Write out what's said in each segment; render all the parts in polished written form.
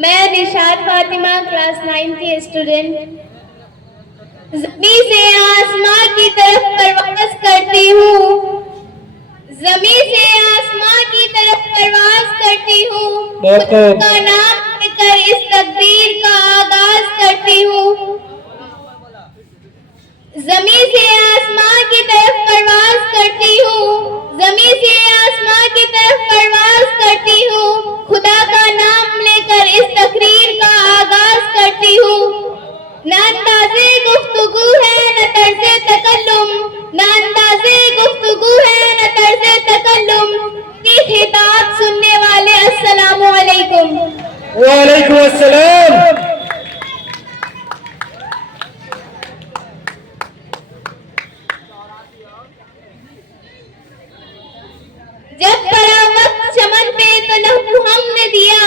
मैं रिशाद फातिमा क्लास 9 की स्टूडेंट ज़मीं से आसमां की तरफ परवाज़ करती हूँ। ज़मीं से आसमां की तरफ परवाज़ करती हूँ। खुदा का नाम लेकर इस तकदीर का आगाज करती हूँ। ज़मीं से आसमां की तरफ परवाज़ करती हूँ। ज़मीं से आसमां की तरफ परवाज़ करती हूँ। खुदा का नाम लेकर इस तकरीर का आगाज करती हूँ। न अंदाज़े गुफ्तगू है न तर्ज़े तकल्लुम, न अंदाज़े गुफ्तगू है न तर्ज़े तकल्लुम की खिताब सुनने वाले अस्सलामु अलैकुम। वालेकुम अस्सलाम। जब परा वक्त चमन पे तो लहू हमने दिया,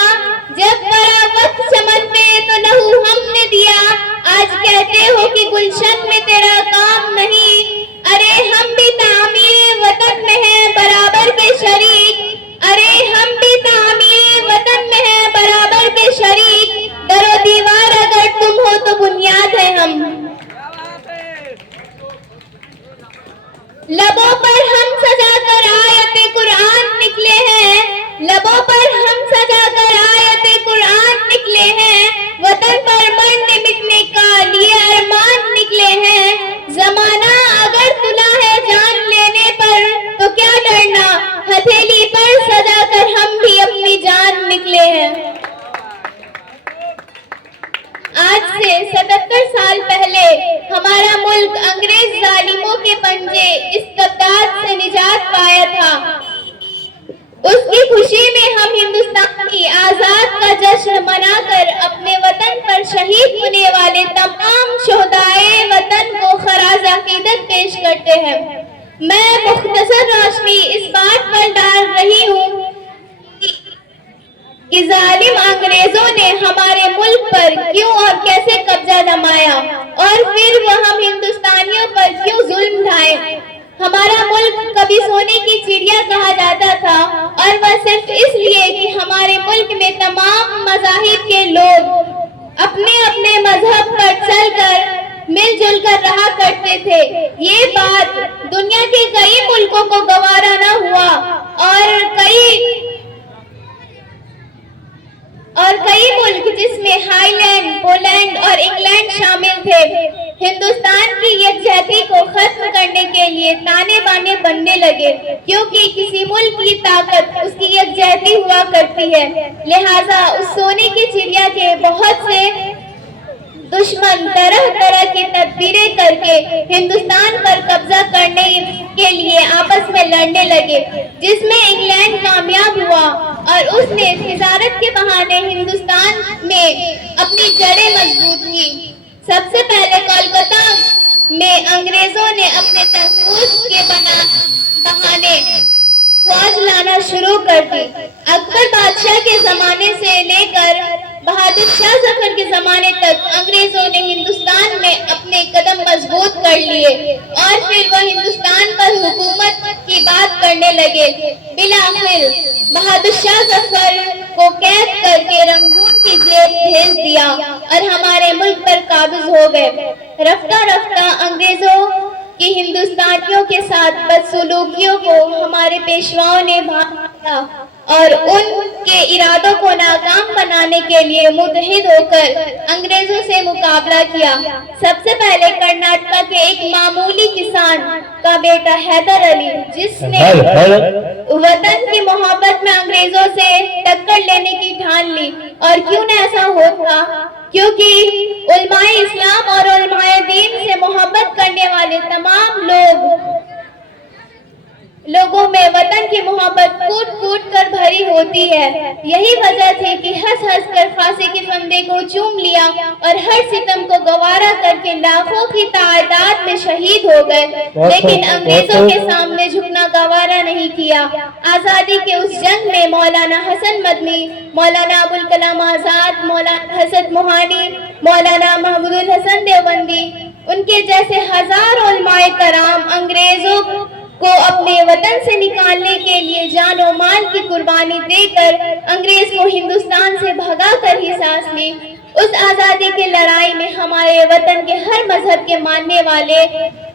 जब परा वक्त चमन पे तो लहू हमने दिया। आज कहते हो कि गुलशन में तेरा काम नहीं, अरे हम भी तामीर वतन में हैं बराबर के शरीक, अरे हम भी तामीर वतन में हैं बराबर के शरीक। दरो दीवार अगर तुम हो तो बुनियाद है हम। लबों पर हम सजा कर आयते कुरान निकले हैं, लबों पर हम सजा कर आयते कुरान निकले हैं। वतन पर मरने मिटने का लिए अरमान निकले हैं। जमाना अगर तुला है जान लेने पर तो क्या डरना, हथेली पर सजा कर हम भी अपनी जान निकले हैं। आज से 77 साल पहले हमारा मुल्क अंग्रेज जालिमों के पंजे इस्तिबदाद से निजात पाया था। उसकी खुशी में हम हिंदुस्तान की आजाद का जश्न मनाकर अपने वतन पर शहीद होने वाले तमाम शोहदाए वतन को खराज अकीदत पेश करते हैं। मैं मुख्तसर रोशनी इस बात पर डाल रही हूँ कि जालिम अंग्रेजों ने हमारे मुल्क पर क्यों और कैसे कब्जा जमाया और फिर वह हम हिंदुस्तानियों पर क्यों जुल्म ढाए। हमारा मुल्क कभी सोने की चिड़िया कहा जाता था और वह सिर्फ इसलिए कि हमारे मुल्क में तमाम मज़ाहिब के लोग अपने अपने मजहब पर चलकर मिलजुल कर रहा करते थे। ये बात दुनिया के कई मुल्कों को गवारा न हुआ और कई मुल्क जिसमें हाईलैंड, पोलैंड और इंग्लैंड शामिल थे, हिंदुस्तान की यकजहती को खत्म करने के लिए ताने बाने बनने लगे, क्योंकि किसी मुल्क की ताकत उसकी यकजहती हुआ करती है। लिहाजा उस सोने की चिड़िया के बहुत से दुश्मन तरह तरह की तदबीरें करके हिंदुस्तान पर कब्जा करने के लिए आपस में लड़ने लगे, जिसमें इंग्लैंड कामयाब हुआ और उसने तिजारत के बहाने हिंदुस्तान में अपनी जड़ें मजबूत की। सबसे पहले कोलकाता में अंग्रेजों ने अपने तहफ़्फ़ुज़ के बहाने फौज लाना शुरू कर दी। अकबर बादशाह के जमाने से लेकर बहादुर शाह जफर के जमाने तक अंग्रेजों ने हिंदुस्तान में अपने कदम मजबूत कर लिए और फिर वह हिंदुस्तान पर हुकूमत की बात करने लगे। बिलाखिर बहादुर शाह जफर को कैद करके रंगून की जेल भेज दिया और हमारे मुल्क पर काबिज हो गए। रफ्ता रफ्ता अंग्रेजों कि हिंदुस्तानियों के साथ बदसलूकियों को हमारे पेशवाओं ने भांपा और उनके इरादों को नाकाम बनाने के लिए मुत्तहिद होकर अंग्रेजों से मुकाबला किया। सबसे पहले कर्नाटक के एक मामूली किसान का बेटा हैदर अली, जिसने वतन की मोहब्बत में अंग्रेजों से टक्कर लेने की ठान ली। और क्यों न ऐसा होता, क्योंकि उलमाए इस्लाम और उलमाए दीन से मोहब्बत करने वाले तमाम लोगों में वतन की मोहब्बत कूट कूट कर भरी होती है। यही वजह थी कि हंस हंस कर फांसी के फंदे को चूम लिया और हर सितम को गवारा करके लाखों की तादाद में शहीद हो गए, लेकिन अंग्रेजों के सामने झुकना गवारा नहीं किया। आज़ादी के उस जंग में मौलाना हसन मदनी, मौलाना अबुल कलाम आज़ाद, मौलाना हसन मोहानी, मौलाना महमूदुल हसन देवबंदी, उनके जैसे हजारों उलमाए कराम अंग्रेजों को अपने वतन से निकालने के लिए जान और माल की कुर्बानी देकर अंग्रेज को हिंदुस्तान से भगा कर ही सांस ली। उस आजादी की लड़ाई में हमारे वतन के हर मजहब के मानने वाले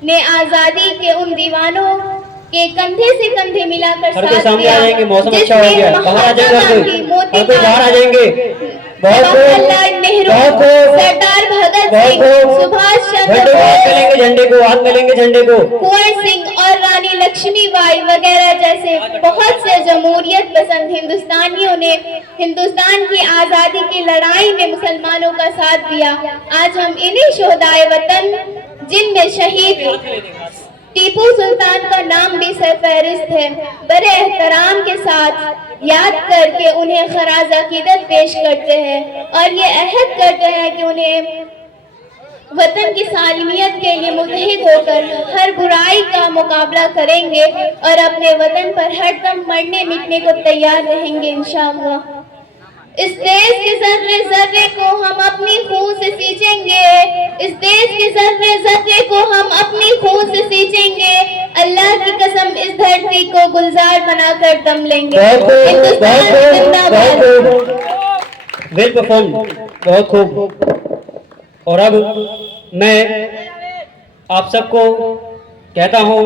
ने आजादी के उन दीवानों के कंधे से कंधे मिलाकर साथ दिया, मौसम अच्छा हो गया, बाहर आ जाएंगे, बाहर आ जाएंगे। जवाहरलाल नेहरू, सरदार भगत सिंह, सुभाष चंद्र बोस, झंडे को हाथ मिलेंगे, झंडे को कुंवर सिंह और रानी लक्ष्मीबाई वगैरह जैसे बहुत से जमहूरियत पसंद हिंदुस्तानियों ने हिंदुस्तान की आजादी की लड़ाई में मुसलमानों का साथ दिया। आज हम इन्हीं शोहदाए वतन जिनमें शहीद टीपू सुल्तान का नाम भी सरफहरिस्त है, बड़े एहतराम के साथ याद करके उन्हें खराज अकीदत पेश करते हैं और ये अहद करते हैं कि उन्हें वतन की सालमियत के लिए मुतहिद होकर हर बुराई का मुकाबला करेंगे और अपने वतन पर हर दम मरने मिटने को तैयार रहेंगे इंशाअल्लाह। इस देश के जर्रे जर्रे को हम अपनी खून से सींचेंगे, इस देश के जर्रे जर्रे को हम अपनी खून से सींचेंगे। अल्लाह की कसम इस धरती को गुलजार बनाकर दम लेंगे। हिंदुस्तान जिंदाबाद। वेल परफॉर्म, बहुत खूब। और अब मैं आप सबको कहता हूँ